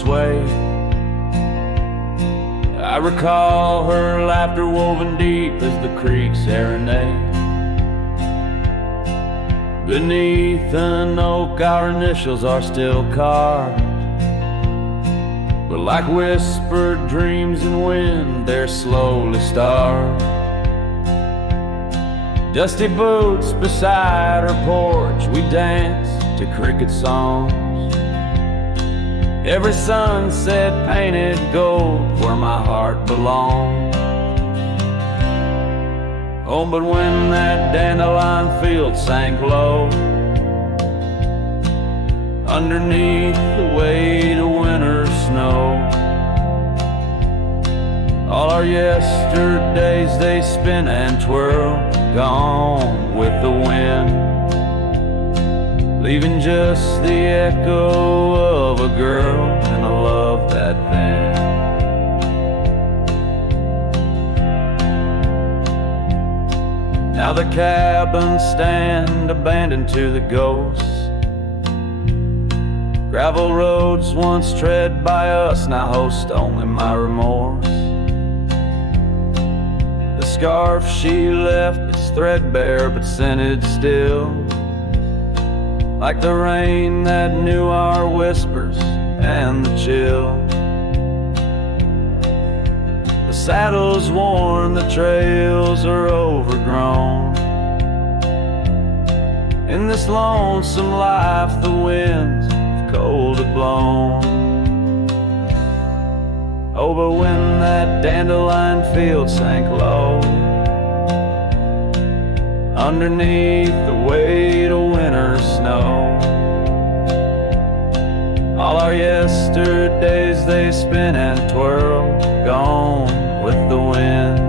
sway. I recall her laughter woven deep as the creek serenade. Beneath an oak our initials are still carved, but like whispered dreams in wind they're slowly starved. Dusty boots beside her porch, we dance to cricket songs. Every sunset painted gold where my heart belongs. Oh, but when that dandelion field sank low, underneath the weight of winter snow, all our yesterdays they spin and twirl, gone with the wind, leaving just the echo of a girl and a love that thin. Now the cabins stand abandoned to the ghosts. Gravel roads once tread by us now host only my remorse. The scarf she left, it's threadbare but scented still, like the rain that knew our whispers and the chill. The saddle's worn, the trails are overgrown. In this lonesome life the winds have cold have blown. Oh, but when that dandelion field sank low, underneath the weight of winter snow, all our yesterdays they spin and twirl, gone with the wind,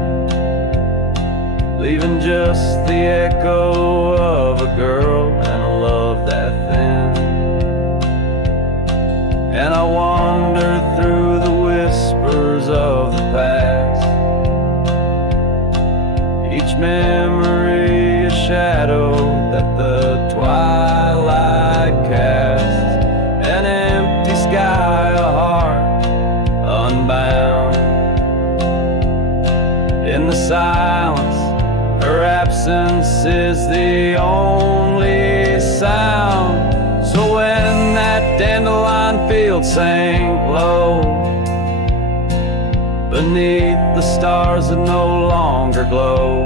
leaving just the echo of a girl and a love that thin. And I wander through the whispers of the past, each memory a shadow that the twilight casts, an empty sky, a heart unbound. In the silence, her absence is the only sound. So when that dandelion field sank low, beneath the stars that no longer glow,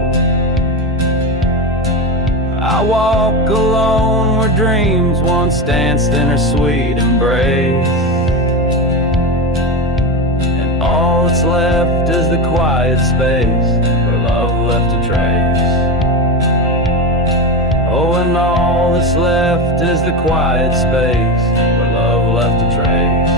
I walk alone where dreams once danced in her sweet embrace, and all that's left is the quiet space where love left a trace. Oh, and all that's left is the quiet space where love left a trace.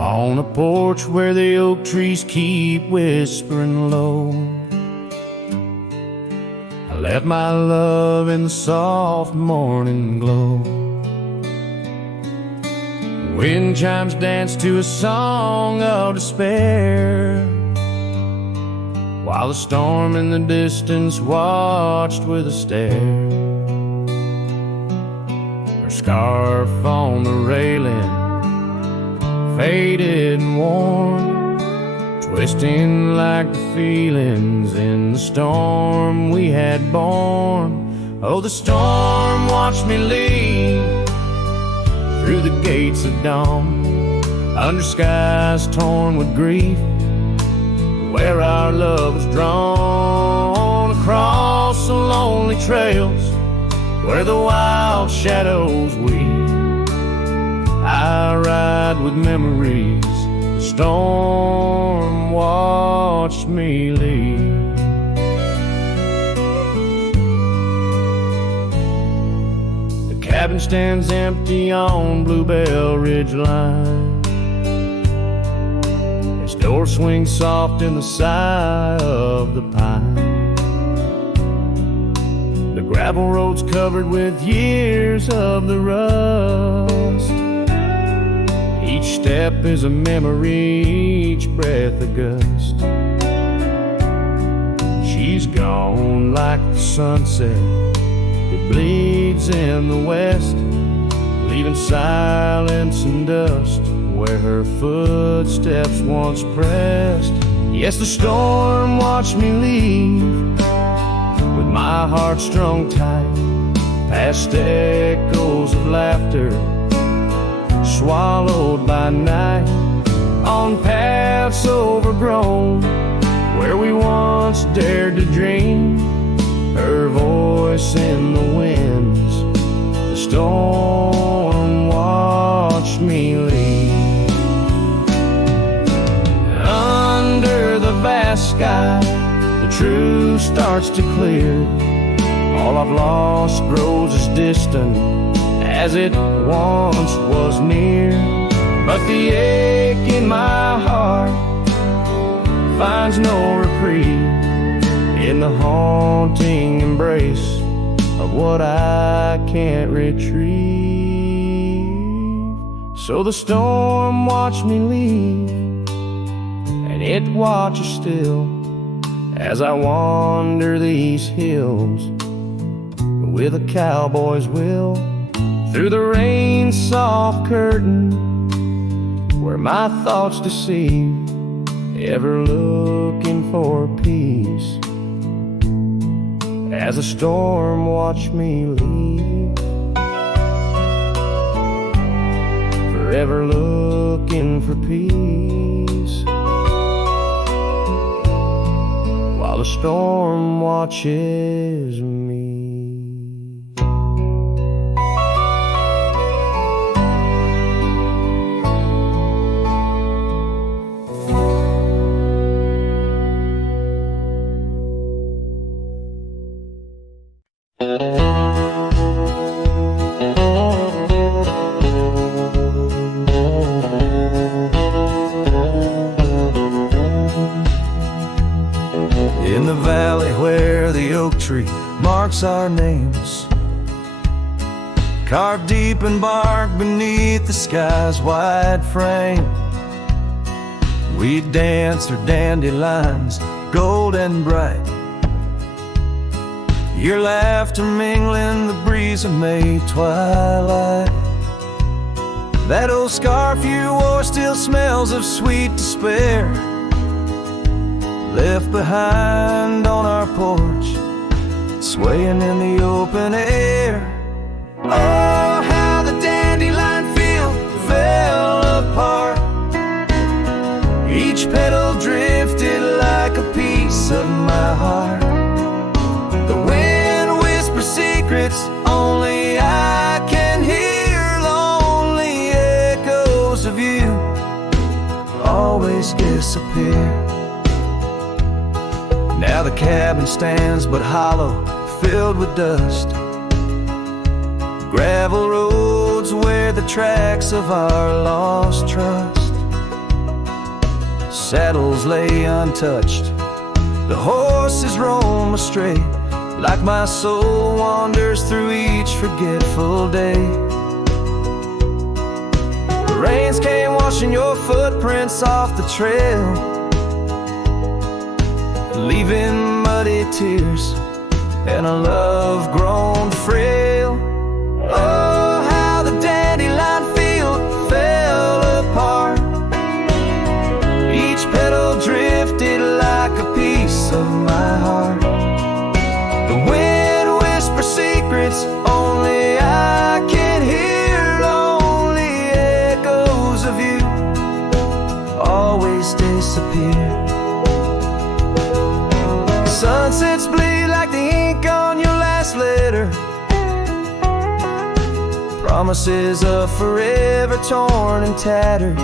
On a porch where the oak trees keep whispering low, I left my love in the soft morning glow. Wind chimes dance to a song of despair, while the storm in the distance watched with a stare. Her scarf on the railing, faded and worn, twisting like the feelings in the storm we had borne. Oh, the storm watched me leave through the gates of dawn, under skies torn with grief, where our love was drawn, across the lonely trails where the wild shadows weep. I ride with memories, the storm watched me leave. The cabin stands empty on Bluebell Ridge line. Its door swings soft in the sigh of the pine. The gravel road's covered with years of the rust. Each step is a memory, each breath a gust. She's gone like the sunset that bleeds in the west, leaving silence and dust where her footsteps once pressed. Yes, the storm watched me leave, with my heart strung tight, past echoes of laughter, swallowed by night, on paths overgrown, where we once dared to dream. Her voice in the winds, the storm watched me leave. Under the vast sky, the truth starts to clear. All I've lost grows as distant as it once was near. But the ache in my heart finds no reprieve in the haunting embrace of what I can't retrieve. So the storm watched me leave, and it watches still as I wander these hills with a cowboy's will, through the rain's soft curtain where my thoughts deceive, ever looking for peace as a storm watched me leave, forever looking for peace while the storm watches me. In the valley where the oak tree marks our names, carved deep in bark beneath the sky's wide frame, we dance our dandelions, gold and bright, your laughter mingling the breeze of May twilight. That old scarf you wore still smells of sweet despair, left behind on our porch, swaying in the open air. Oh, how the dandelion field fell apart, each petal drifted like a piece of my heart. The wind whispers secrets only I can hear, lonely echoes of you always disappear. Now the cabin stands but hollow, filled with dust, gravel roads where the tracks of our lost trust. Saddles lay untouched, the horses roam astray, like my soul wanders through each forgetful day. The rains came washing your footprints off the trail, leaving muddy tears and a love grown frail. Oh, how the dandelion field fell apart, each petal drifted like a piece of my heart. The wind whispers secrets only I can hear, lonely echoes of you always disappear. Sunsets bleed like the ink on your last letter, promises of forever torn and tattered.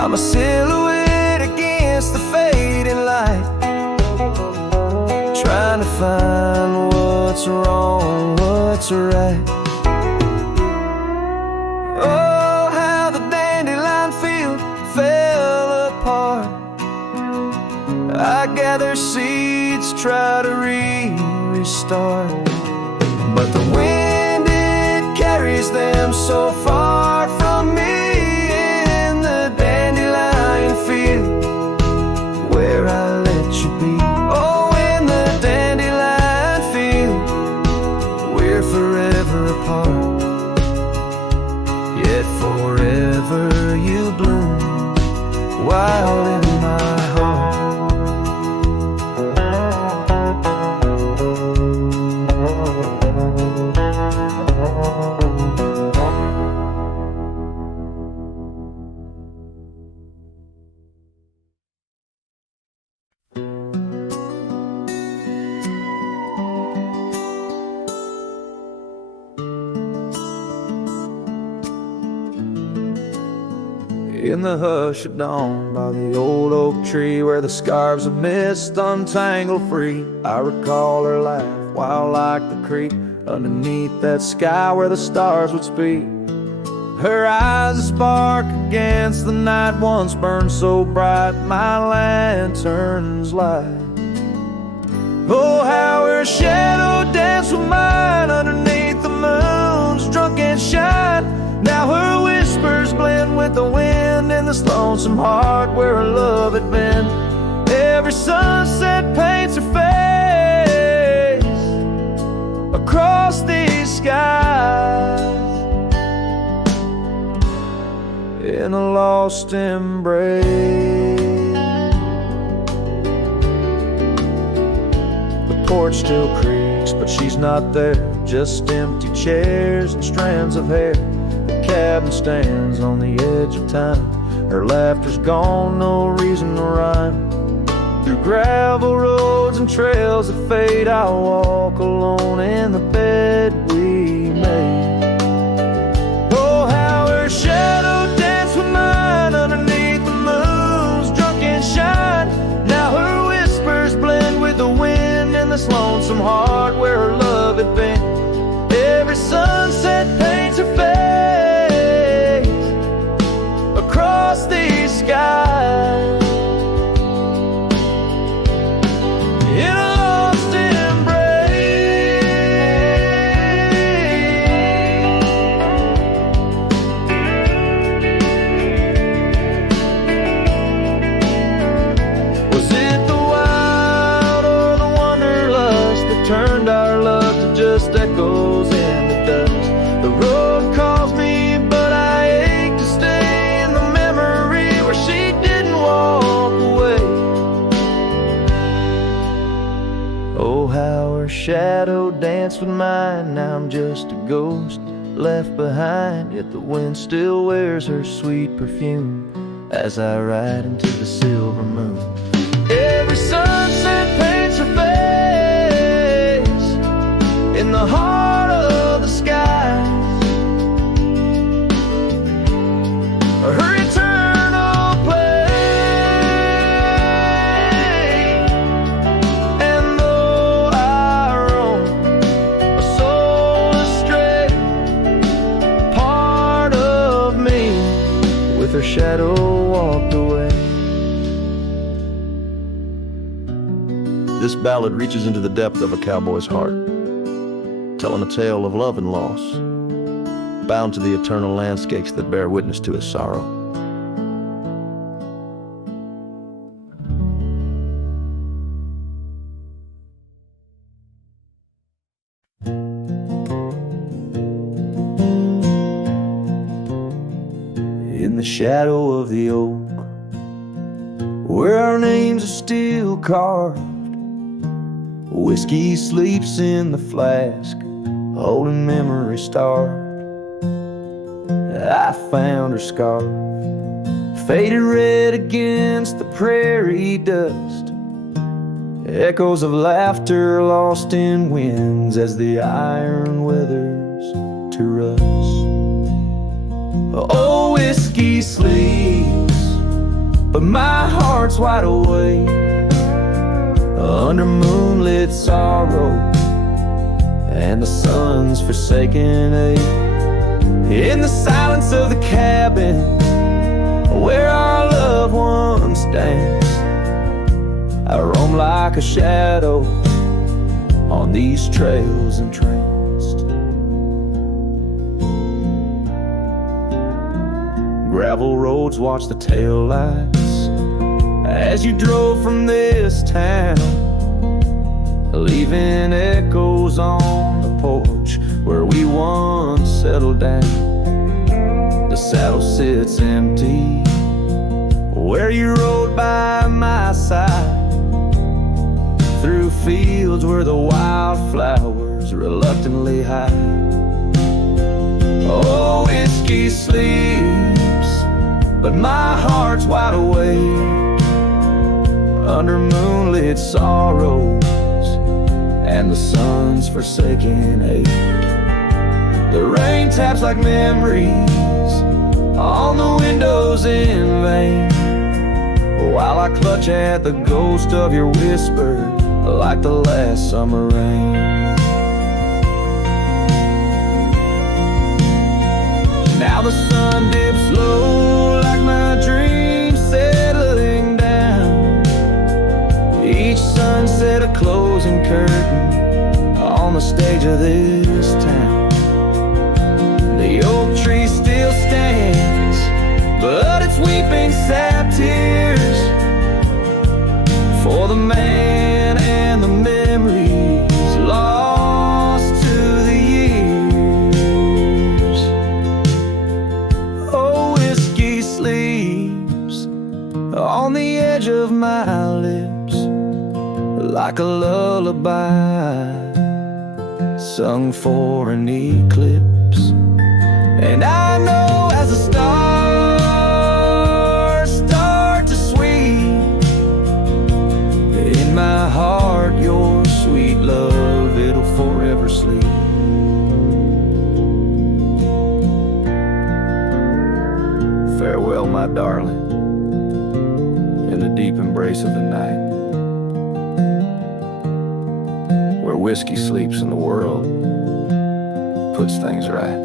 I'm a silhouette against against the fading light, trying to find what's wrong, what's right. Oh, how the dandelion field fell apart. I gather seeds, try to restart, but the wind, it carries them so far from me. In the dandelion field where I let you be. Oh, in the dandelion field we're forever apart, yet forever you bloom wild in my heart. In the hush of dawn, by the old oak tree where the scarves of mist untangle free, I recall her laugh wild like the creek underneath that sky where the stars would speak. Her eyes a spark against the night once burned so bright my lantern's light. Oh, how her shadow danced with mine underneath the moon's drunken shine. Now her whispers blend with the wind in this lonesome heart where her love had been. Every sunset paints her face across these skies in a lost embrace. The porch still creaks, but she's not there. Just empty chairs and strands of hair. The cabin stands on the edge of time. Her laughter's gone, no reason to rhyme. Through gravel roads and trails that fade, I'll walk alone in the bed we made. Oh, how her shadow danced with mine underneath the moon's drunken shine. Now her whispers blend with the wind in this lonesome heart where her love had been. Every sunset paints her face across these skies in a lost embrace. Was it the wild or the wanderlust that turned our love to just echoes in the dust? The road calls me, but I ache to stay in the memory where she didn't walk away. Oh, how her shadow danced with mine. Now I'm just a ghost left behind, yet the wind still wears her sweet perfume as I ride into the silver moon. Every sunset paints her face in the heart of the skies. Her eternal play. And though I roam a soul astray, part of me with her shadow walked away. This ballad reaches into the depth of a cowboy's heart, telling a tale of love and loss, bound to the eternal landscapes that bear witness to his sorrow. In the shadow of the oak, where our names are still carved, whiskey sleeps in the flask, holding memory starved. I found her scarf, faded red against the prairie dust. Echoes of laughter lost in winds as the iron weathers to rust. Oh, whiskey sleeps, but my heart's wide awake under moonlit sorrow and the sun's forsaken ache. In the silence of the cabin where our loved ones dance, I roam like a shadow on these trails entranced. Gravel roads watch the taillights as you drove from this town, leaving echoes on the porch where we once settled down. The saddle sits empty where you rode by my side, through fields where the wildflowers reluctantly hide. Oh, whiskey sleeps, but my heart's wide awake under moonlit sorrows and the sun's forsaken ache. The rain taps like memories on the windows in vain, while I clutch at the ghost of your whisper like the last summer rain. Now the sun dips low like my dreams settling down, each sunset a closing curtain on the stage of this town. The oak tree still stands, but it's weeping sad tears for the man and the memories lost to the years. Oh, whiskey sleeps on the edge of my lips like a lullaby sung for an eclipse. And I know as the stars start to swing in my heart, your sweet love, it'll forever sleep. Farewell, my darling, in the deep embrace of the night, where whiskey sleeps and the world puts things right.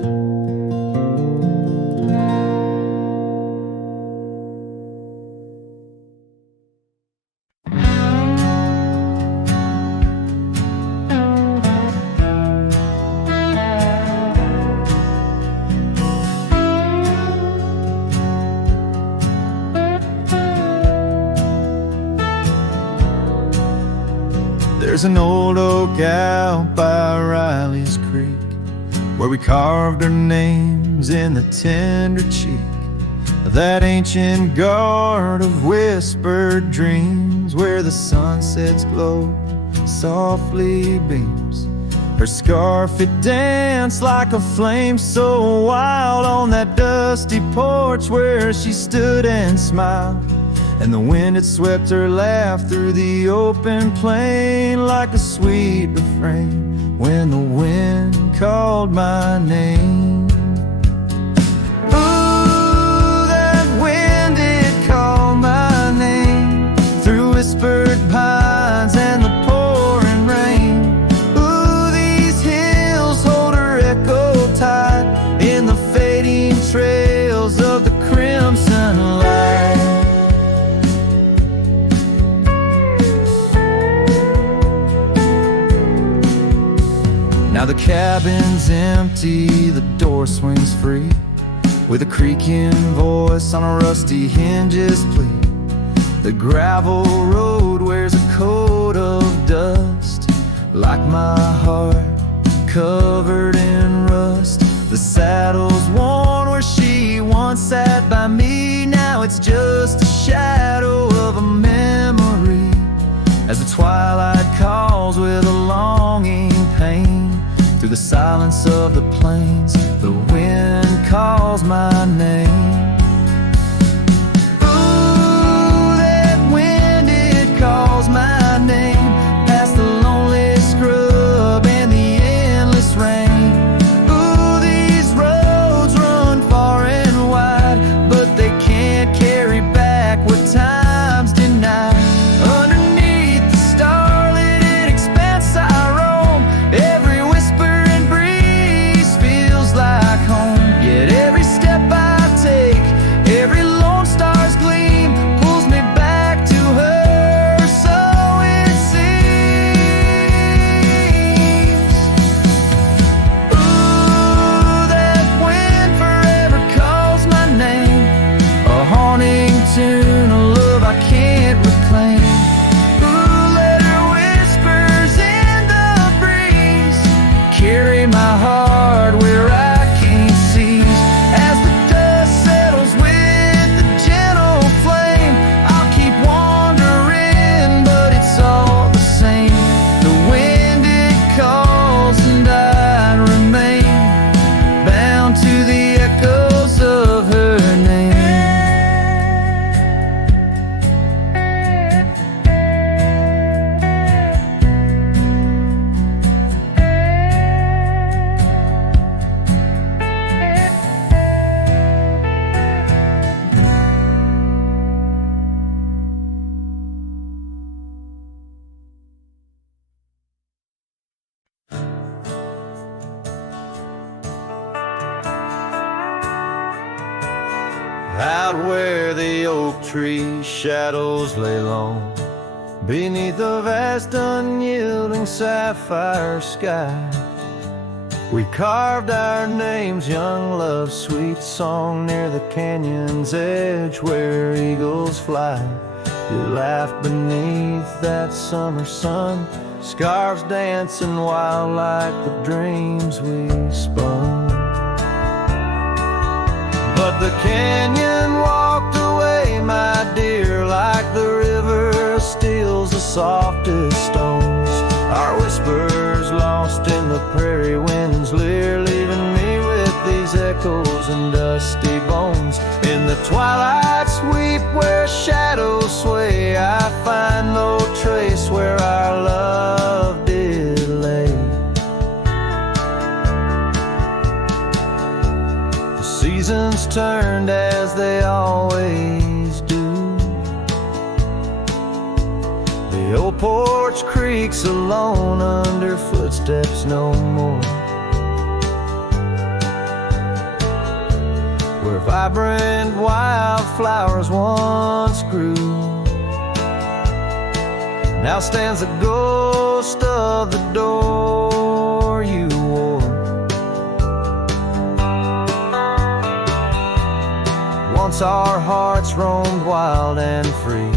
There's an old oak out by Riley's Creek where we carved our names in the tender cheek of that ancient guard of whispered dreams, where the sunset's glow softly beams. Her scarf, it danced like a flame so wild on that dusty porch where she stood and smiled. And the wind had swept her laugh through the open plain like a sweet refrain when the wind called my name. Ooh, that wind did call my name through whispered pines and the pouring rain. Ooh, these hills hold her echo tight in the fading trails of the crimson light. Now the cabin's empty, the door swings free, with a creaking voice on a rusty hinge's plea. The gravel road wears a coat of dust, like my heart, covered in rust. The saddle's worn where she once sat by me, now it's just a shadow of a memory, as the twilight calls with a longing pain. Through the silence of the plains, the wind calls my name. Ooh, that wind, it calls my name, past the lonely scrub and the endless rain. Ooh, these roads run far and wide, but they can't carry back what time tree shadows lay long beneath a vast unyielding sapphire sky. We carved our names, young love's sweet song, near the canyon's edge where eagles fly. You laughed beneath that summer sun, scarves dancing wild like the dreams we spun. But the canyon walked away, my dear, like the river steals the softest stones. Our whispers lost in the prairie wind's leer, leaving me with these echoes and dusty bones. In the twilight sweep where shadows sway, I find no trace where our love did lay. The seasons turned as they always do. The old porch creaks alone under footsteps no more, where vibrant wildflowers once grew. Now stands the ghost of the door you wore. Once our hearts roamed wild and free.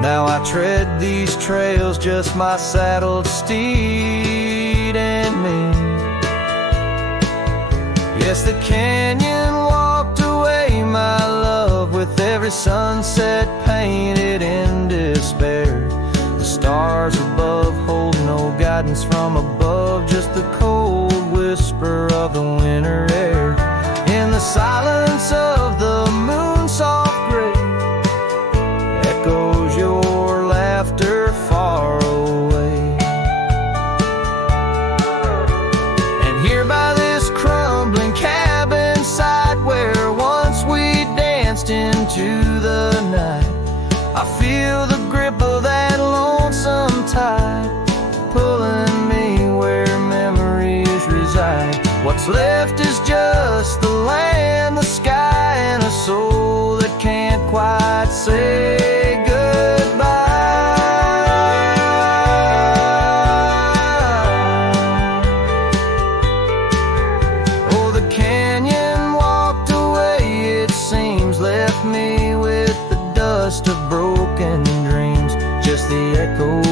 Now I tread these trails, just my saddled steed and me. Yes, the canyon walked away, my love, with every sunset painted in despair. The stars above hold no guidance from above, just the cold whisper of the winter air. In the silence of the moon's soft gray, echoes your laughter far away. And here by this crumbling cabin site where once we danced into the night, I feel the grip of that lonesome tide pulling me where memories reside. What's left is just the land, the sky, and a soul that can't quite say goodbye. Oh, the canyon walked away, it seems, left me with the dust of broken dreams. Just the echo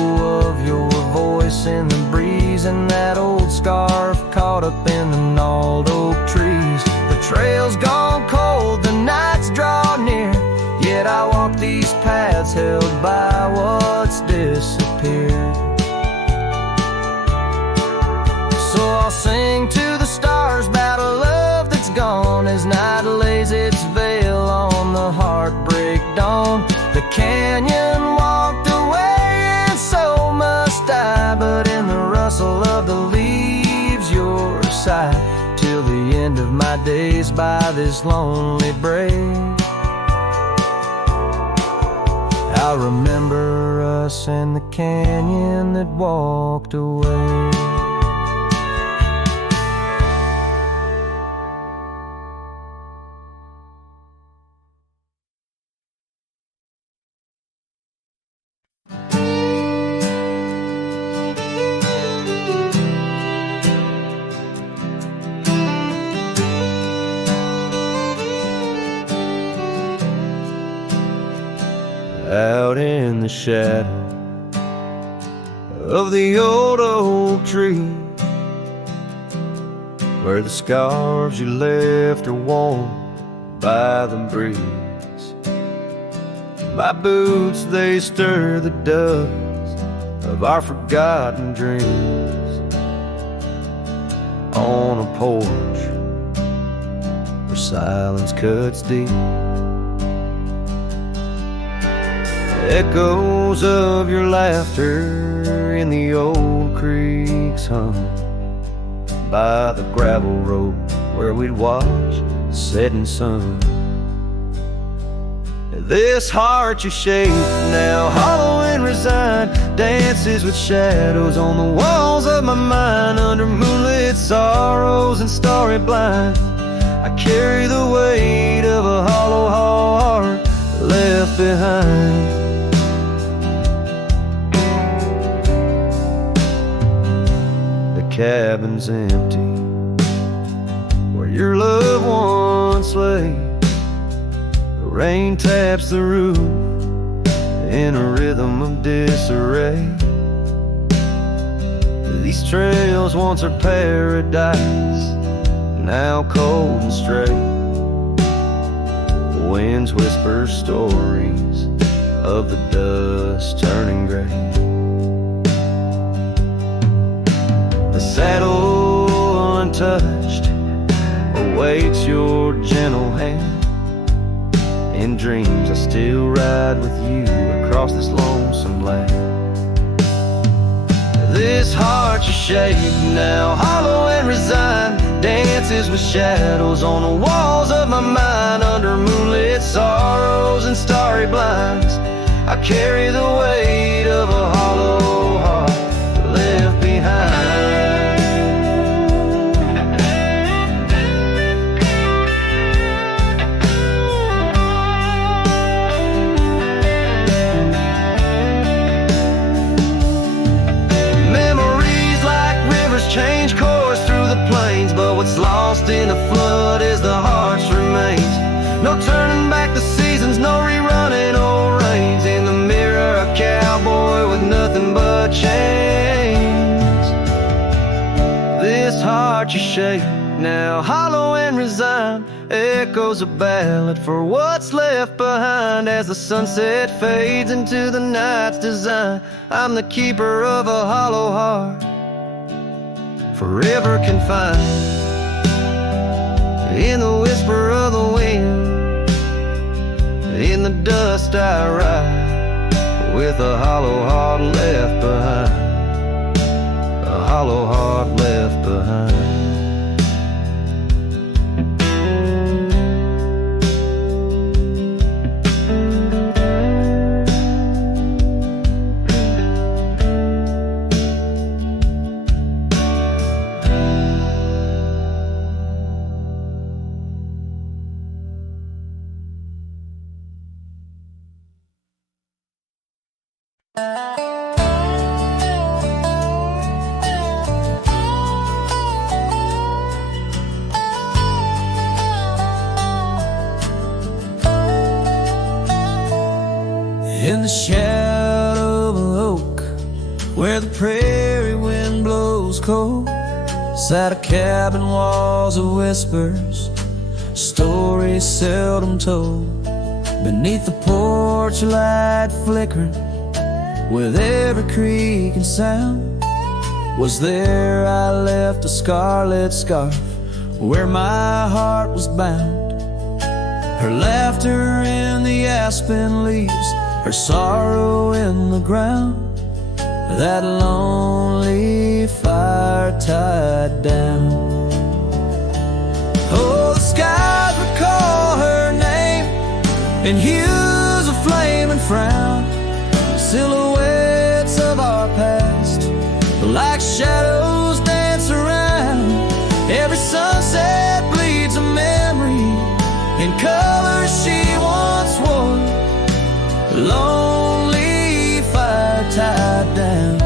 of your voice in the breeze, and that old scarf caught up in the gnarled oak trees. The trail's gone cold, the nights draw near, yet I walk these paths held by what's disappeared. So I'll sing to the stars about a love that's gone, as night lays its veil on the heartbreak dawn. The canyon walked away, and so must I, but in the rustle of the leaves, your sight, till the end of my days by this lonely brave. I'll remember us and the canyon that walked away. Out in the shadow of the old oak tree, where the scarves you left are worn by the breeze. My boots, they stir the dust of our forgotten dreams. On a porch where silence cuts deep, echoes of your laughter in the old creeks hum by the gravel road where we'd watch the setting sun. This heart you shaped, now hollow and resigned, dances with shadows on the walls of my mind, under moonlit sorrows and starry blind. I carry the weight of a hollow heart left behind. The cabin's empty where your loved ones lay. The rain taps the roof in a rhythm of disarray. These trails once are paradise, now cold and straight. The winds whisper stories of the dust turning gray. The saddle untouched awaits your gentle hand. In dreams I still ride with you across this lonesome land. This heart you shape now, hollow and resigned, dances with shadows on the walls of my mind. Under moonlit sorrows and starry blinds, I carry the weight of a hollow heart left behind. Change course through the plains, but what's lost in the flood is the heart's remains. No turning back the seasons, no rerunning old reins. In the mirror, a cowboy with nothing but chains. This heart you shape now, hollow and resigned, echoes a ballad for what's left behind. As the sunset fades into the night's design, I'm the keeper of a hollow heart, forever confined. In the whisper of the wind, in the dust I ride, with a hollow heart left behind, a hollow heart left behind. In the shadow of an oak, where the prairie wind blows cold, sat a cabin, walls of whispers, stories seldom told. Beneath the porch light flickering, with every creak and sound, was there I left a scarlet scarf where my heart was bound. Her laughter in the aspen leaves, her sorrow in the ground, that lonely fire tied down. Oh, the skies recall her name in hues of flame and frown, silhouettes of our past, like shadows dance around. Every sunset bleeds a memory in colors she once wore. Lonely fire tied down,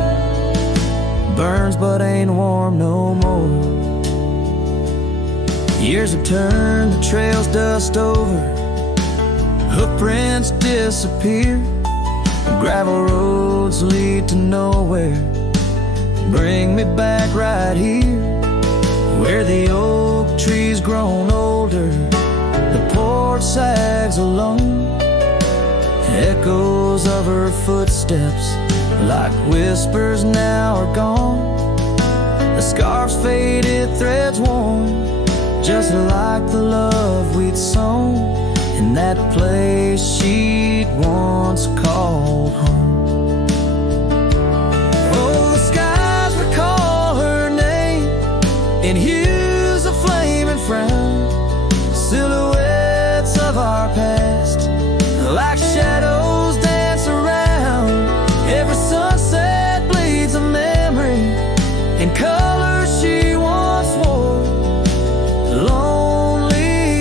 burns but ain't warm no more. Years have turned the trails dust over, hoofprints disappear, gravel roads lead to nowhere. Bring me back right here, where the oak tree's grown older, the porch sags alone. Echoes of her footsteps, like whispers, now are gone. The scarf's faded, threads worn, just like the love we'd sown in that place she'd once called home. Oh, the skies recall her name in hues of flame and frown, silhouettes of our past, like shadows dance around. Every sunset bleeds a memory in colors she once wore. Lonely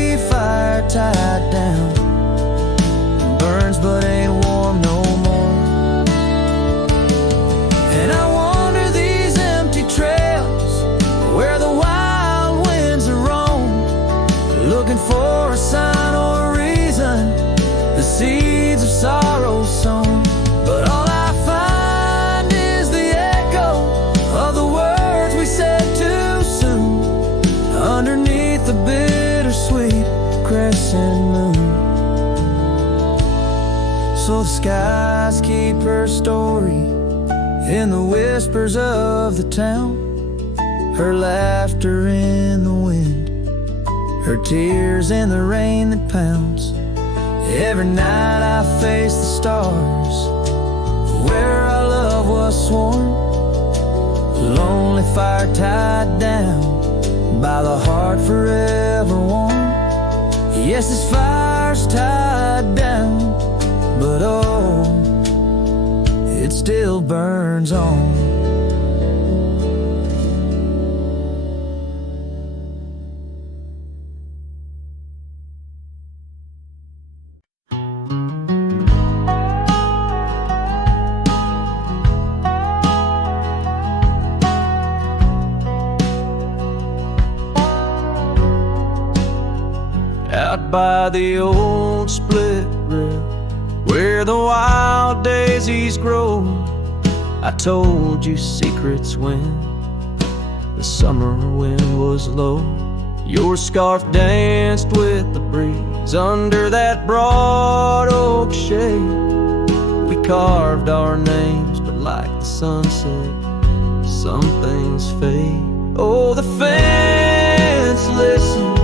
So the skies keep her story in the whispers of the town, her laughter in the wind, her tears in the rain that pounds. Every night I face the stars where our love was sworn, lonely fire tied down by the heart forever warm. Yes, this fire's tied down, but oh, it still burns on. Out by the old split rail where the wild daisies grow, I told you secrets when the summer wind was low. Your scarf danced with the breeze under that broad oak shade. We carved our names, but like the sunset, some things fade. Oh, the fence listened,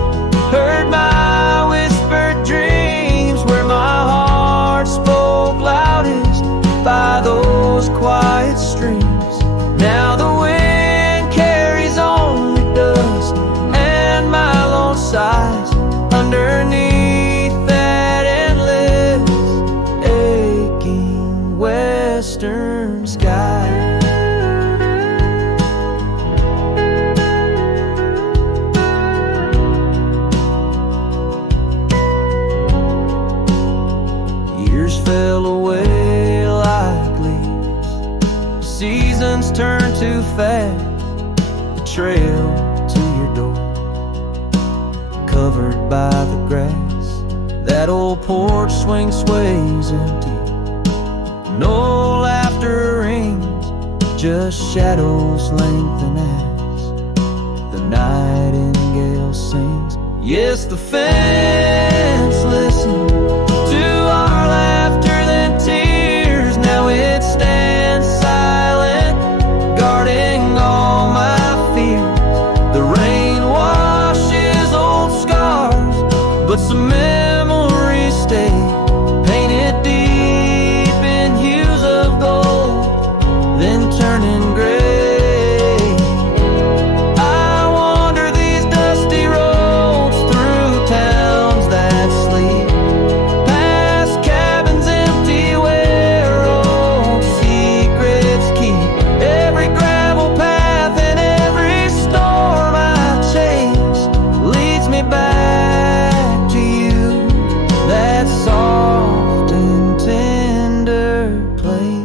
heard my whispered dreams, where my heart spoke loudest by those quiet streams. Now the wind carries only dust and my lone sighs underneath that endless aching western sky. Fell away like leaves, seasons turn too fast. The trail to your door, covered by the grass. That old porch swing sways empty, no laughter rings, just shadows lengthen as the nightingale sings. Yes, the fence listens to our laughter than tears. Now it stands silent, guarding all my fears. The rain washes old scars, but some memories stay, painted deep in hues of gold, then turning gray. I wander these dusty roads through towns that sleep, past cabins empty where old secrets keep. Every gravel path and every storm I chase leads me back to you, that soft and tender place.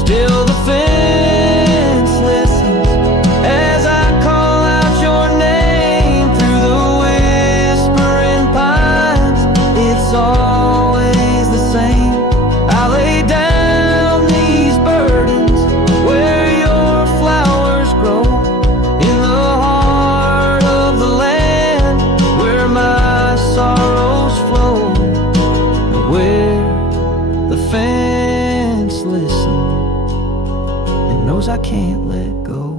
Still the fence listens as I call out your name through the whispering pines. It's always the same. I lay down these burdens where your flowers grow, in the heart of the land where my sorrows flow, where the fence listens and knows I can't let go.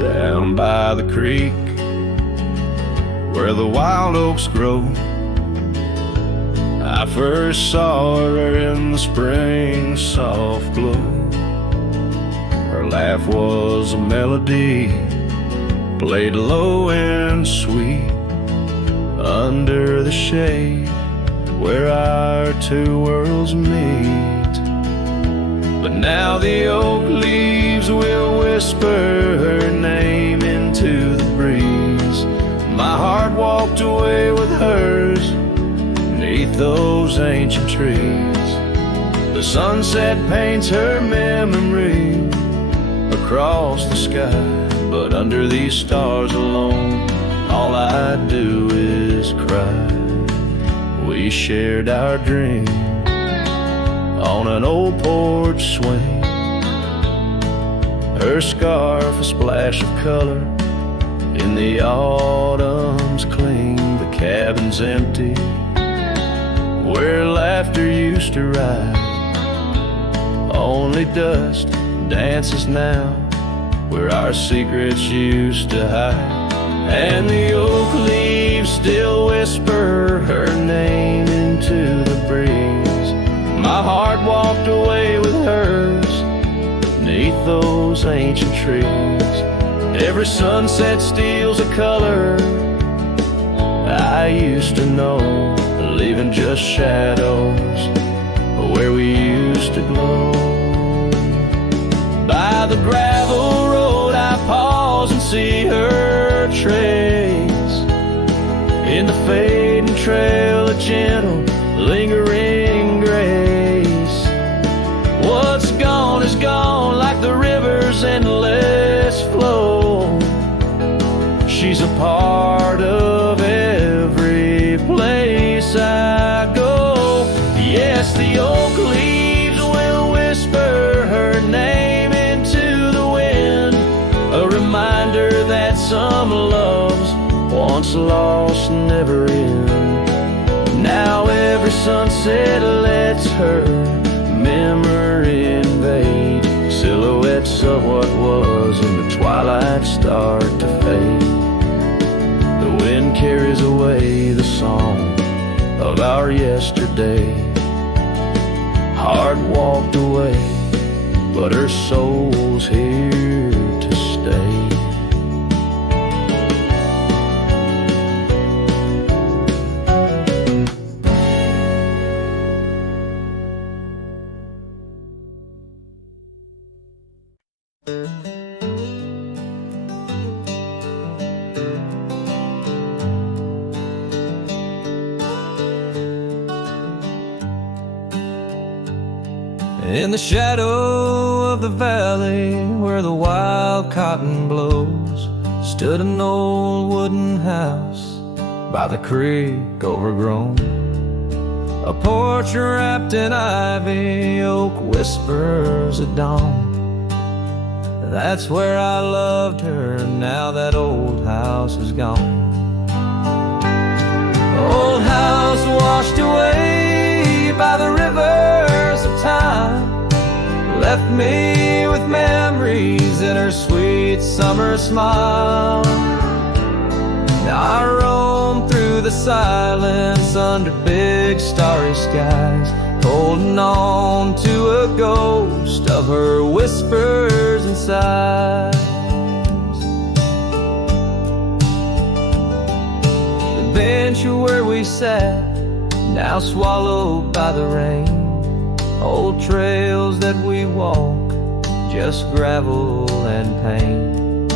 Down by the creek where the wild oaks grow, I first saw her in the spring soft glow. Her laugh was a melody, played low and sweet, under the shade where our two worlds meet. But now the oak leaves will whisper her name into the breeze. My heart walked away with hers beneath those ancient trees. The sunset paints her memory across the sky, but under these stars alone, all I do is cry. We shared our dream on an old porch swing. Her scarf a splash of color in the autumn's cling. The cabin's empty where laughter used to ride. Only dust dances now where our secrets used to hide. And the oak leaves still whisper her name into the breeze. My heart walked away with hers beneath those ancient trees. Every sunset steals a color I used to know, leaving just shadows where we used to glow. By the gravel road I pause and see her trace. In the fading trail, a gentle, lingering grace. What's gone is gone, like the river's endless flow. She's a part of every place I go. Yes, the oak leaves will whisper her name into the wind, a reminder that some loves once lost never end. Now every sunset lets her memory invade. Silhouettes of what was in the twilight start to fade. The wind carries away the song of our yesterday. Heart walked away, but her soul's here to stay. In the shadow of the valley where the wild cotton blows, stood an old wooden house by the creek overgrown. A porch wrapped in ivy, oak whispers at dawn. That's where I loved her, now that old house is gone. Old house washed away by the rivers of time, left me with memories in her sweet summer smile. Now I roam through the silence under big starry skies, holding on to a ghost of her whispers and sighs. The bench where we sat, now swallowed by the rain. Old trails that we walk, just gravel and pain.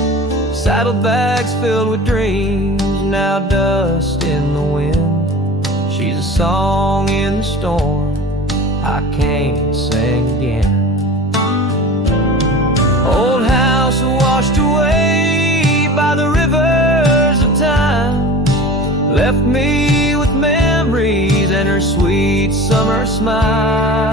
Saddlebags filled with dreams, now dust in the wind. She's a song in the storm I can't sing again. Old house washed away by the rivers of time, left me with memories and her sweet summer smile.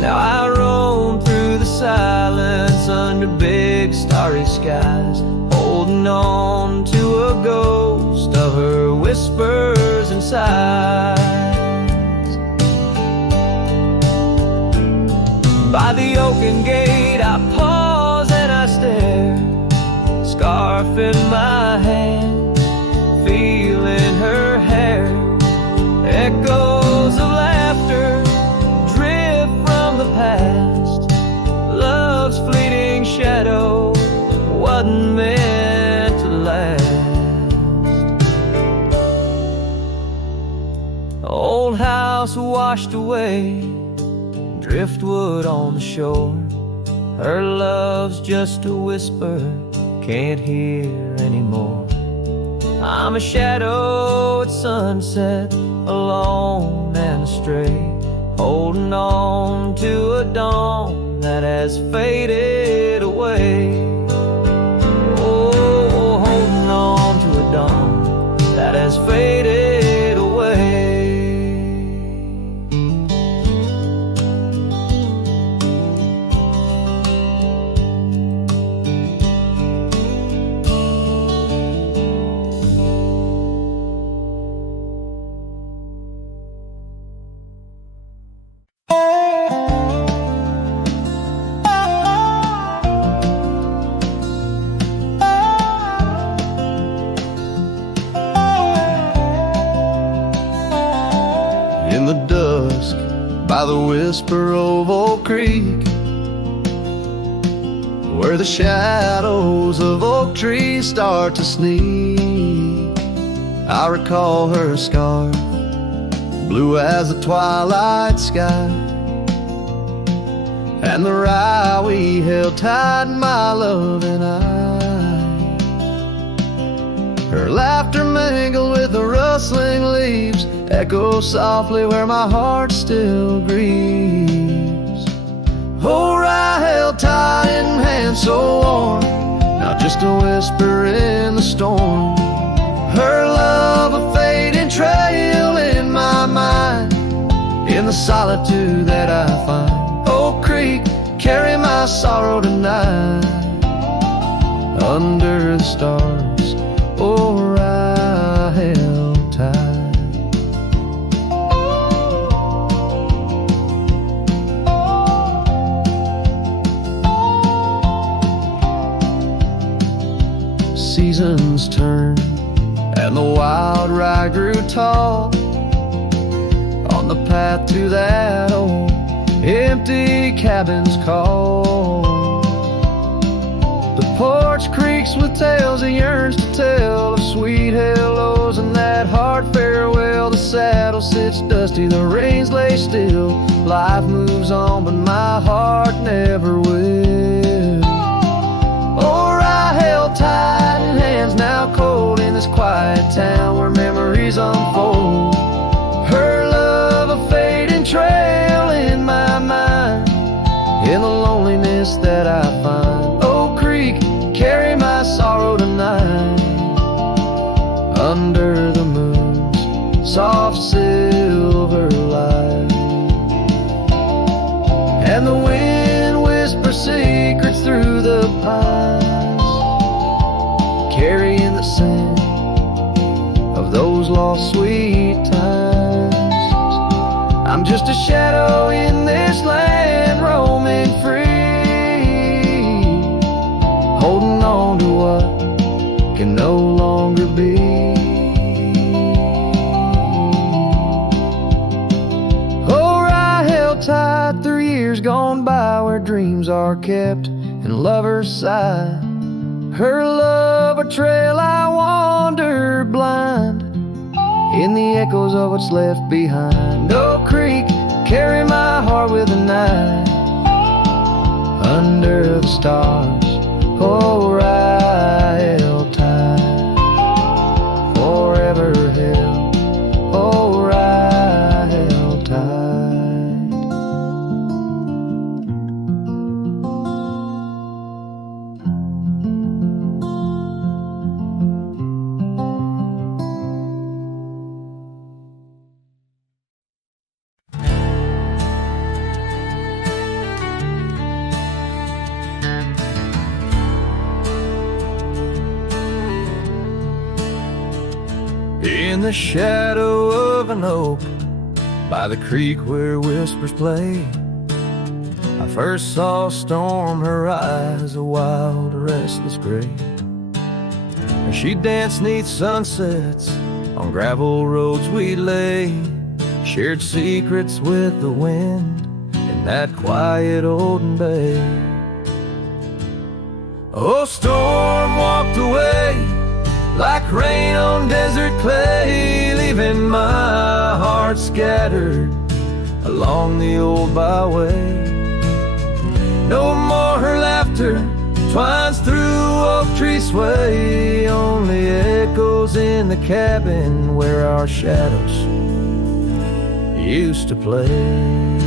Now I roam through the silence under big starry skies, holding on to a ghost of her whispers and sighs. By the oaken gate I pause and I stare, scarf in my hand, feeling her hair. Echoes of laughter drift from the past. Love's fleeting shadow wasn't meant to last. Old house washed away, driftwood on the shore. Her love's just a whisper, can't hear anymore. I'm a shadow at sunset, alone and astray, holding on to a dawn that has faded away. Oh, holding on to a dawn that has faded away. In the dusk, by the whisper of Oak Creek, where the shadows of oak trees start to sneak, I recall her scarf, blue as the twilight sky, and the rye we held tight, my love and I. Her laughter mingled with the rustling leaves, echo softly where my heart still grieves. Oh, rye held tight in hands so warm, not just a whisper in the storm. Her love a fading trail in my mind, in the solitude that I find. Oak Creek, carry my sorrow tonight, under the stars. Oh, I held tight. Seasons turned and the wild rye grew tall on the path to that old empty cabin's call. The porch creaks with tales it yearns to tell, of sweet hellos and that hard farewell. The saddle sits dusty, the reins lay still. Life moves on, but my heart never will. Oh, I held tight in hands now cold, in this quiet town where memories unfold. Her love a fading trail in my mind, in the loneliness that I find. Oak Creek, carry my sorrow tonight, under the moon's soft silver light. And the wind whispers secrets through the pines, carrying the scent of those lost sweet times. I'm just a shadow in this land, roaming free, holding on to what can no longer be. Oh, I held tight through years gone by, where dreams are kept and lovers sigh. Her love a trail I wander blind, in the echoes of what's left behind. Oak Creek, carry my heart with the night, under the stars. Oh, I held tight, forever held. Oh, I held tight. In the shadow of an oak, by the creek where whispers play, I first saw a storm, her eyes a wild, restless gray. And she danced 'neath sunsets on gravel roads we lay, shared secrets with the wind in that quiet olden bay. Oh, storm walked away like rain on desert clay, leaving my heart scattered along the old byway. No more her laughter twines through oak tree sway, only echoes in the cabin where our shadows used to play.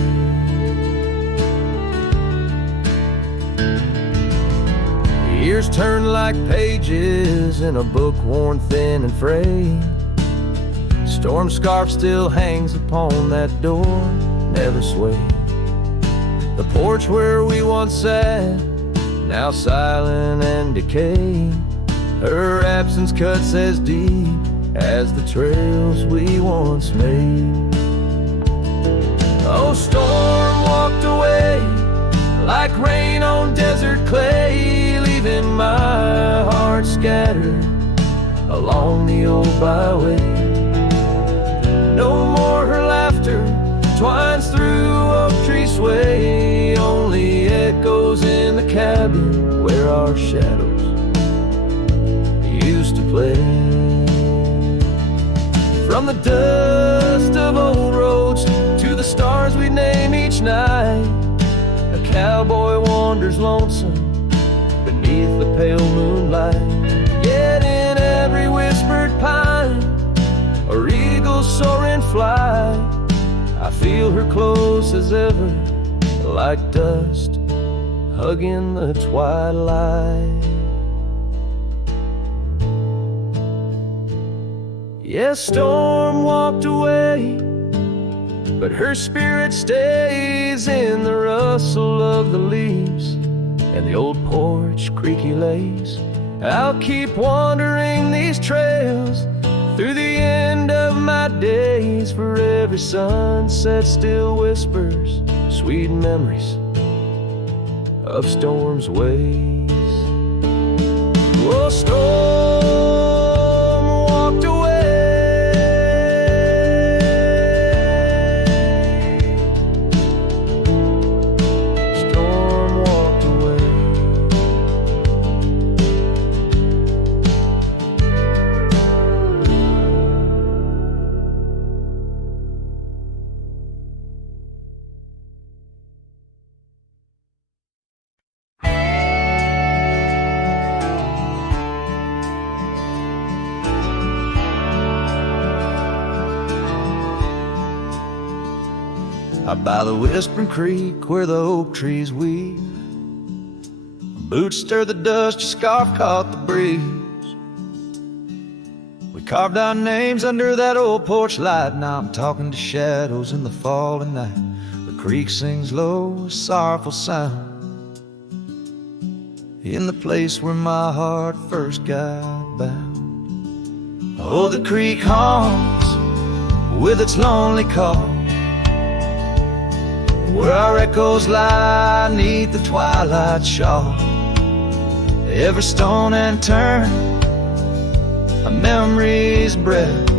Years turn like pages in a book worn thin and frayed. Storm scarf still hangs upon that door, never swayed. The porch where we once sat, now silent and decayed. Her absence cuts as deep as the trails we once made. Oh, storm walked away like rain on desert clay, leaving my heart scattered along the old byway. No more her laughter twines through oak tree sway, only echoes in the cabin where our shadows used to play. From the dust of old roads to the stars we name each night, a cowboy wanders lonesome beneath the pale moonlight. Yet in every whispered pine or eagle soaring fly, I feel her close as ever, like dust hugging the twilight. Yes, storm walked away, but her spirit stays in the rustle of the leaves and the old porch creaky lays. I'll keep wandering these trails through the end of my days, for every sunset still whispers sweet memories of storm's ways. Oh, storm walked away. Storm walked away. Out by the whispering creek where the oak trees weave, boots stir the dust, your scarf caught the breeze. We carved our names under that old porch light. Now I'm talking to shadows in the falling night. The creek sings low, a sorrowful sound in the place where my heart first got bound. Oh, the creek haunts with its lonely call, where our echoes lie neath the twilight shawl. Every stone and turn, a memory's breath.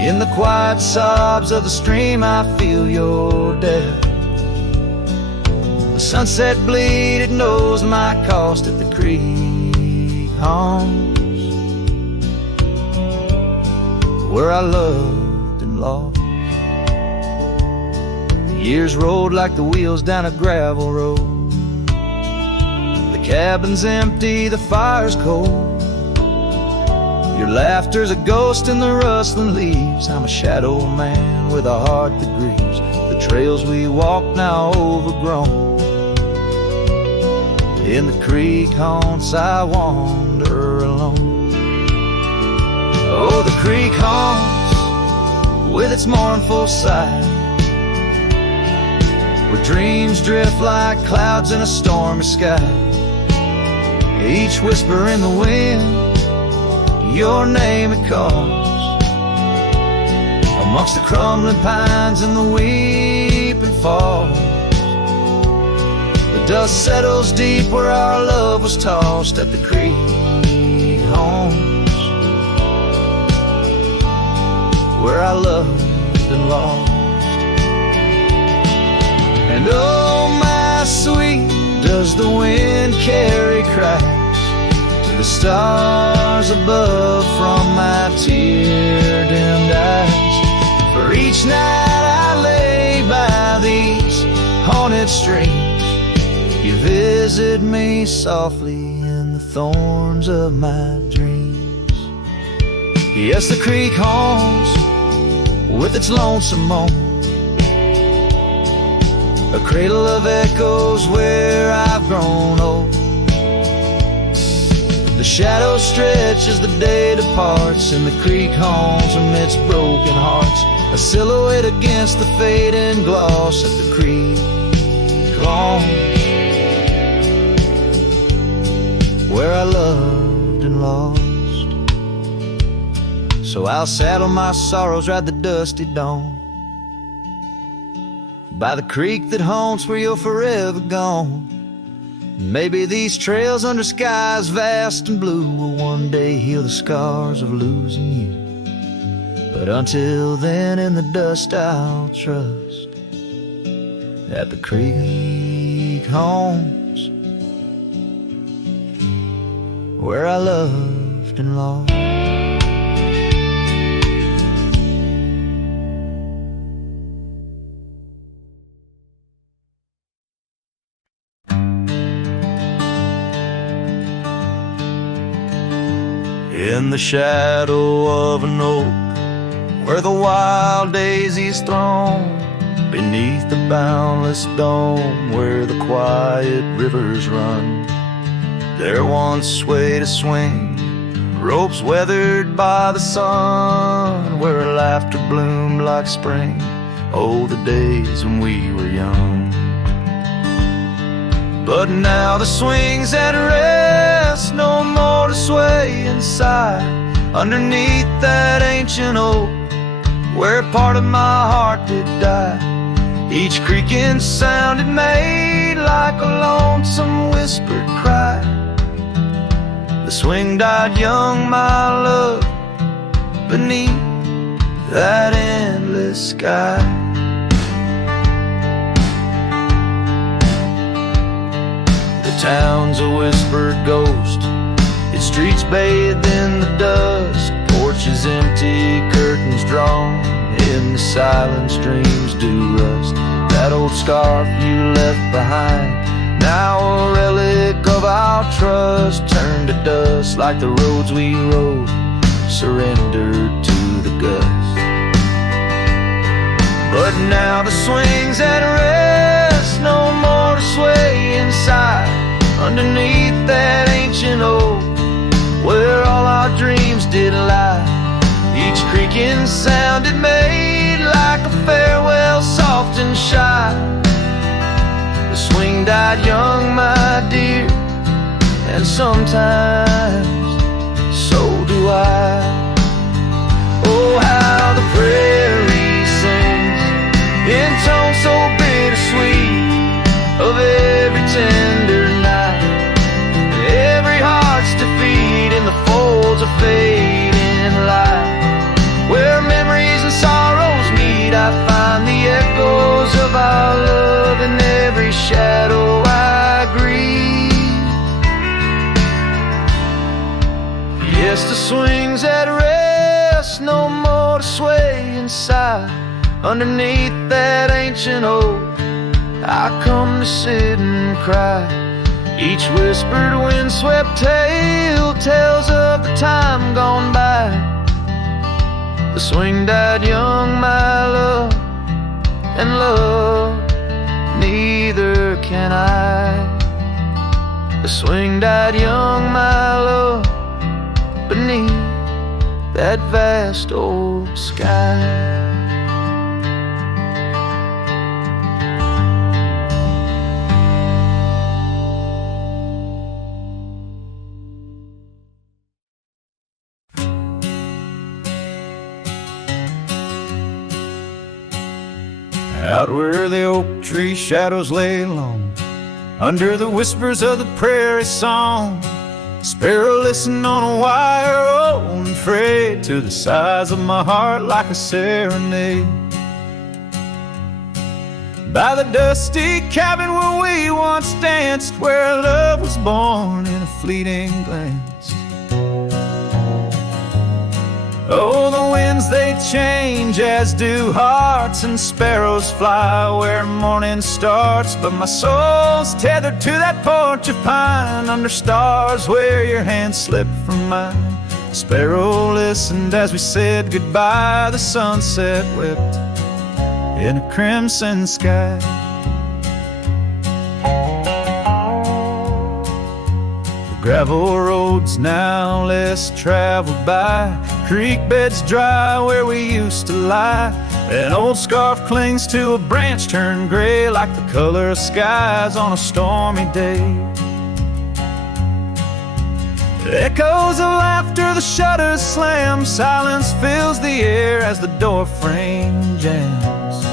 In the quiet sobs of the stream, I feel your death. The sunset bleed, it knows my cost at the creek haunts, where I loved and lost. Years rolled like the wheels down a gravel road. The cabin's empty, the fire's cold. Your laughter's a ghost in the rustling leaves. I'm a shadow man with a heart that grieves. The trails we walk now overgrown. In the creek haunts I wander alone. Oh, the creek haunts with its mournful sigh, where dreams drift like clouds in a stormy sky. Each whisper in the wind, your name it calls. Amongst the crumbling pines and the weeping falls, the dust settles deep where our love was tossed at the creek haunts, where I loved and lost. And oh, my sweet, does the wind carry cries to the stars above from my tear-dimmed eyes? For each night I lay by these haunted streams, you visit me softly in the thorns of my dreams. Yes, the creek haunts with its lonesome moan, a cradle of echoes where I've grown old. shadows stretch as the day departs, and the creek homes amidst broken hearts, a silhouette against the fading gloss of the creek homes, where I loved and lost. So I'll saddle my sorrows, ride the dusty dawn by the creek that haunts where you're forever gone. Maybe these trails under skies vast and blue will one day heal the scars of losing you. But until then, in the dust I'll trust at the creek homes, where I loved and lost. In the shadow of an oak, where the wild daisy's thrown, beneath the boundless dome, where the quiet rivers run, there once swayed a swing, ropes weathered by the sun, where laughter bloomed like spring. Oh, the days when we were young. But now the swing's at rest, no more to sway inside, underneath that ancient oak, where part of my heart did die. Each creaking sound it made like a lonesome whispered cry. The swing died young, my love, beneath that endless sky. The town's a whispered ghost, its streets bathed in the dusk, porches empty, curtains drawn, in the silence dreams do rust. That old scarf you left behind, now a relic of our trust, turned to dust like the roads we rode, surrendered to the gust. But now the swing's at rest, no more to sway inside, underneath that ancient oak, where all our dreams did lie. Each creaking sound it made like a farewell, soft and shy. The swing died young, my dear, and sometimes so do I. Oh, how the prairie sings in tones so bittersweet of every tender night, every heart's defeat in the folds of fading light. Where memories and sorrows meet, I find the echoes of our love in every shadow I grieve. Yes, the swing's at rest, no more to sway inside, underneath that ancient oak, I come to sit and cry. Each whispered windswept tale tells of the time gone by. The swing died young, my love, and love neither can I. The swing died young, my love, beneath that vast old sky. Out where the oak tree shadows lay long, under the whispers of the prairie song, sparrow listen on a wire, old and frayed to the size of my heart like a serenade. By the dusty cabin where we once danced, where love was born in a fleeting glance. Oh, the winds they change, as do hearts, and sparrows fly where morning starts. But my soul's tethered to that porch of pine, under stars where your hand slipped from mine. Sparrow listened as we said goodbye, the sunset wept in a crimson sky. The Gravel roads now less traveled by, creek beds dry where we used to lie. An old scarf clings to a branch turned gray, like the color of skies on a stormy day. Echoes of laughter, the shutters slam, silence fills the air as the door frame jams.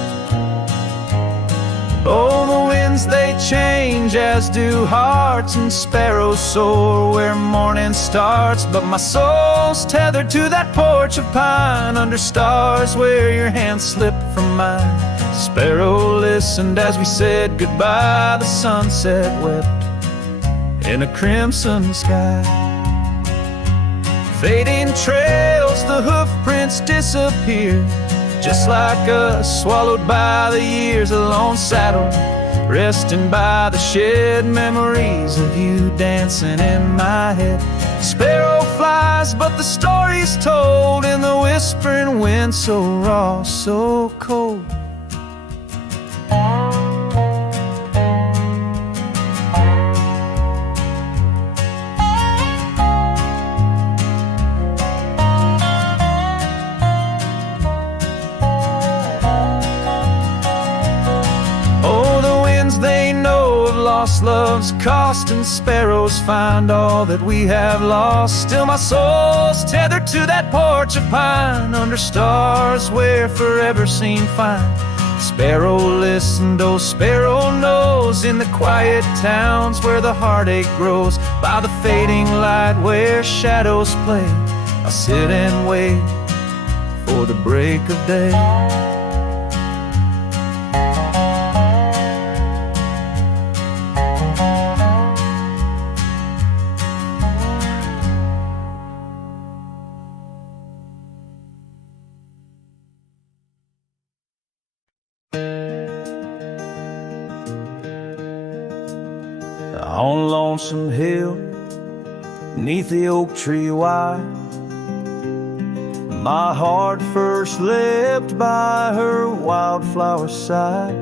Oh, the winds they change, as do hearts, and sparrows soar where morning starts. But my soul's tethered to that porch of pine, under stars where your hand slipped from mine. Sparrow listened as we said goodbye, the sunset wept in a crimson sky. Fading trails, the hoof prints disappear, just like us, swallowed by the years. A lone saddle, resting by the shed, memories of you dancing in my head. Sparrow flies, but the story's told in the whispering wind, so raw, so cold. Lost love's cost, and sparrows find all that we have lost. Still my soul's tethered to that porch of pine, under stars where forever seemed fine. Sparrow listened, oh sparrow knows, in the quiet towns where the heartache grows. By the fading light where shadows play, I'll sit and wait for the break of day. On Lonesome Hill, neath the oak tree wide, my heart first leapt by her wildflower side.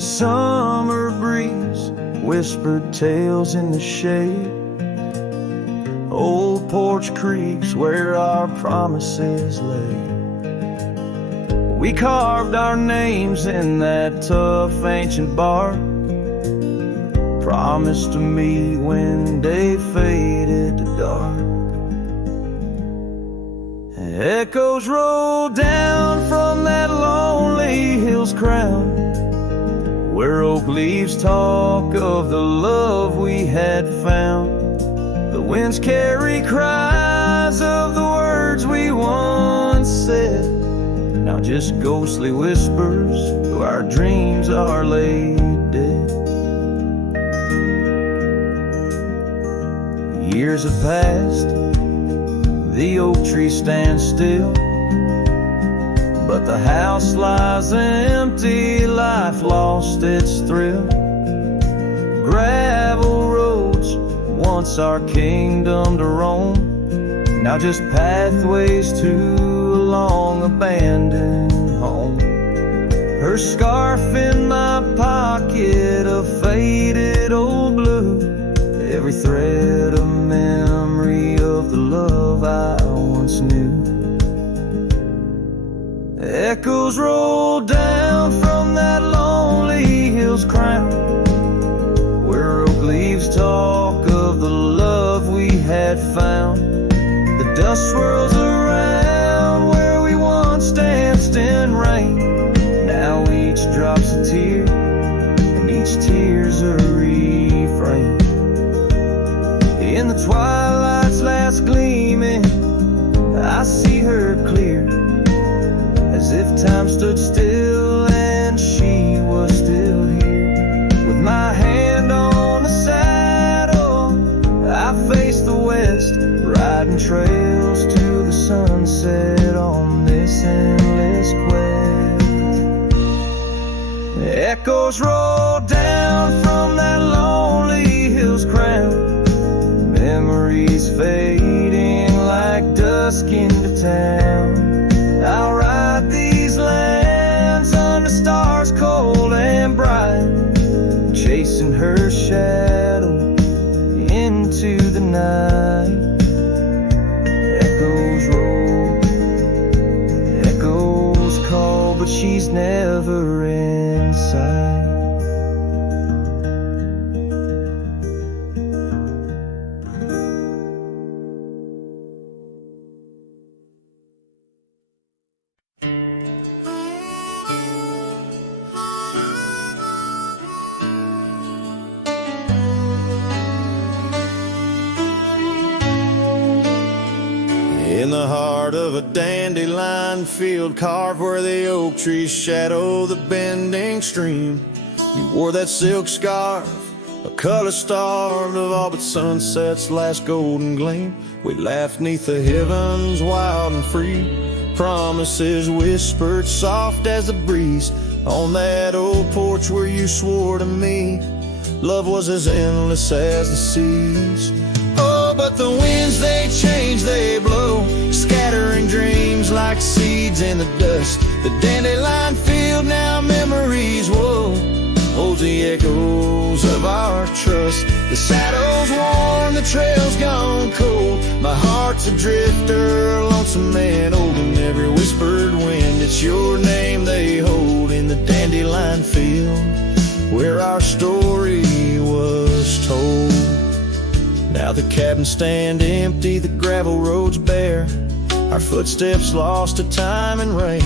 Summer breeze whispered tales in the shade, old porch creeks where our promises lay. We carved our names in that tough ancient bark, promised to meet when day faded to dark. Echoes roll down from that lonely hill's crown, where oak leaves talk of the love we had found. The winds carry cries of the words we once said, now just ghostly whispers, though our dreams are laid dead. Years have passed, the oak tree stands still, but the house lies empty, life lost its thrill. Gravel roads, once our kingdom to roam, now just pathways to a long abandoned home. Her scarf in my pocket, a faded old blue, every thread a memory of the love I once knew. Echoes roll down from that lonely hill's crown, where oak leaves talk of the love we had found. The dust swirls around where we once danced in rain, now each drop's a tear, and each tear's a refrain. In the twilight's last gleaming, I see her clear, as if time stood still and she was still here. With my hand on the saddle, I face the west, riding trails to the sunset on this endless quest. Echoes roll down from that lonely hill's crown, memories fading like dusk into town. I'll ride these lands under stars cold and bright, chasing her shadow into In the heart of a dandelion field, carved where the oak trees shadow the bending stream. You wore that silk scarf, a color starved of all but sunset's last golden gleam. We laughed neath the heavens wild and free, promises whispered soft as the breeze on that old porch where you swore to me love was as endless as the seas. Oh, but the winds, they change, they blow, scattering dreams like seeds in the dust. The dandelion field, now memories, whoa, holds the echoes of our trust. The saddle's worn, the trail's gone cold. My heart's a drifter, lonesome and old, in every whispered wind. It's your name they hold in the dandelion field, where our story was told. Now the cabins stand empty, the gravel roads bare, our footsteps lost to time and rain.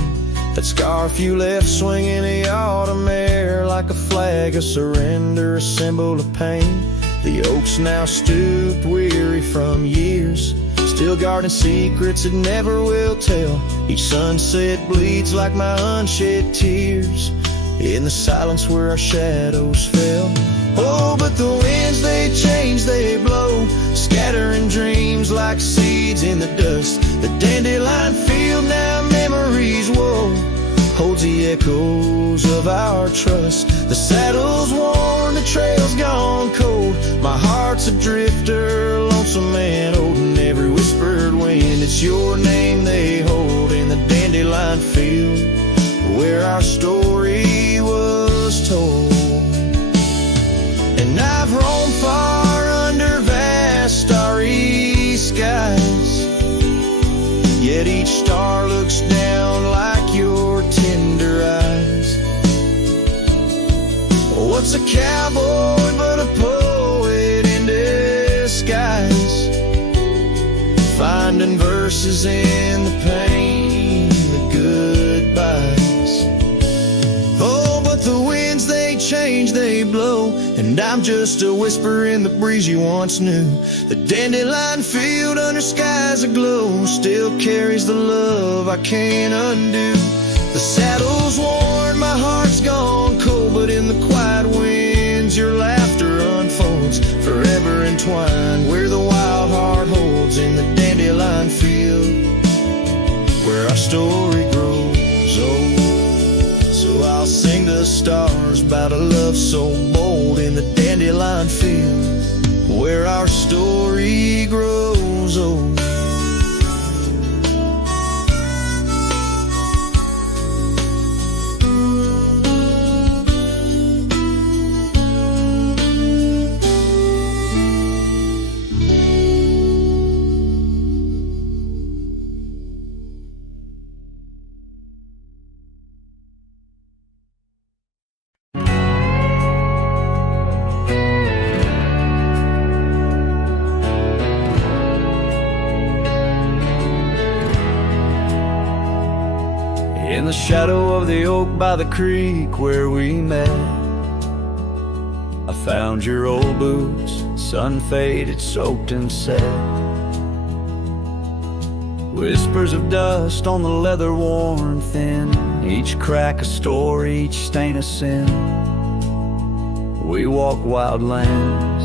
That scarf you left swinging the autumn air like a flag of surrender, a symbol of pain. The oaks now stooped, weary from years, still guarding secrets that never will tell. Each sunset bleeds like my unshed tears in the silence where our shadows fell. Oh, but the winds, they change, they blow, scattering dreams like seeds in the dust. The dandelion field, now memories, whoa, holds the echoes of our trust. The saddle's worn, the trail's gone cold. My heart's a drifter, lonesome and old, in every whispered wind. It's your name they hold in the dandelion field, where our story was told. And I've roamed far under vast starry skies, yet each star looks down like your tender eyes. What's a cowboy but a poet in disguise, finding verses in the pain, the goodbyes. Oh, but the winds, they change, they blow, and I'm just a whisper in the breeze you once knew. The dandelion field under skies aglow still carries the love I can't undo. The saddle's worn, my heart's gone cold, but in the quiet winds your laughter unfolds, forever entwined where the wild heart holds in the dandelion field, where our story grows old. So I'll sing to the stars about a love so bold in the dandelion field, where our story grows old. In the shadow of the oak by the creek where we met, I found your old boots, sun-faded, soaked and set. Whispers of dust on the leather worn thin, each crack a story, each stain a sin. We walk wild lands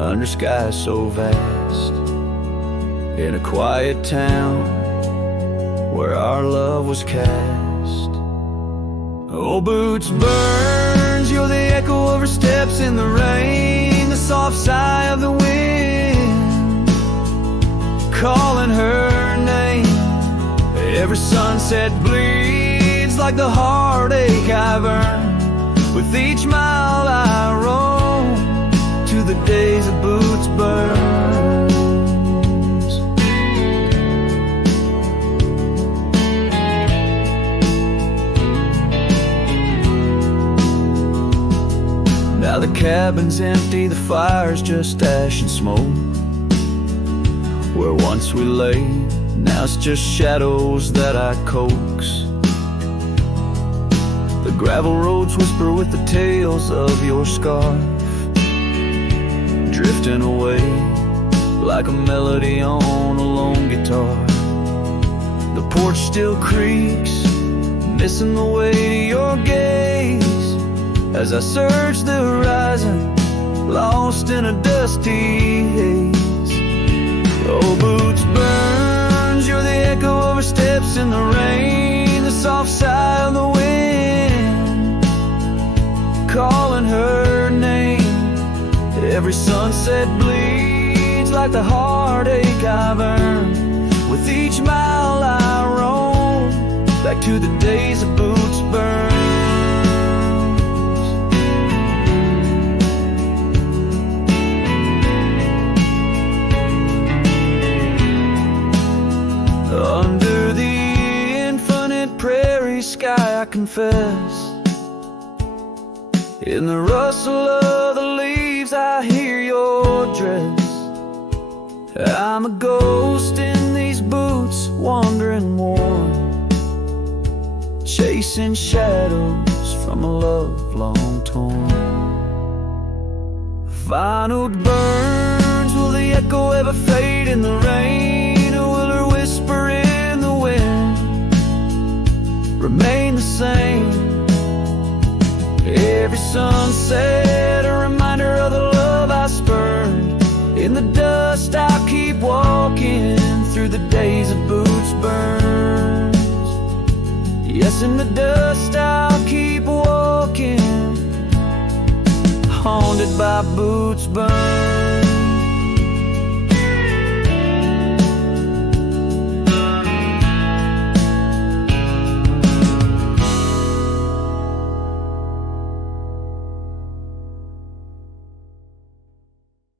under skies so vast, in a quiet town where our love was cast. Old boots burns, you're the echo of her steps in the rain, the soft sigh of the wind calling her name. Every sunset bleeds like the heartache I've earned, with each mile I roam to the days of boots burn. Now the cabin's empty, the fire's just ash and smoke. Where once we lay, now it's just shadows that I coax. The gravel roads whisper with the tales of your scarf, drifting away like a melody on a lone guitar. The porch still creaks, missing the way to your gaze, as I search the horizon, lost in a dusty haze. Oh, boots burns, you're the echo of her steps in the rain, the soft sigh of the wind calling her name. Every sunset bleeds like the heartache I've earned. With each mile I roam back to the days of boots burns. Under the infinite prairie sky, I confess, in the rustle of the leaves I hear your dress. I'm a ghost in these boots, wandering worn, chasing shadows from a love long torn. Vinyl burns, will the echo ever fade in the rain, or will her whisper in the wind remain the same? Every sunset, a reminder of the love I spurned. In the dust I'll keep walking through the days of boots burns. Yes, in the dust I'll keep walking, haunted by boots burns.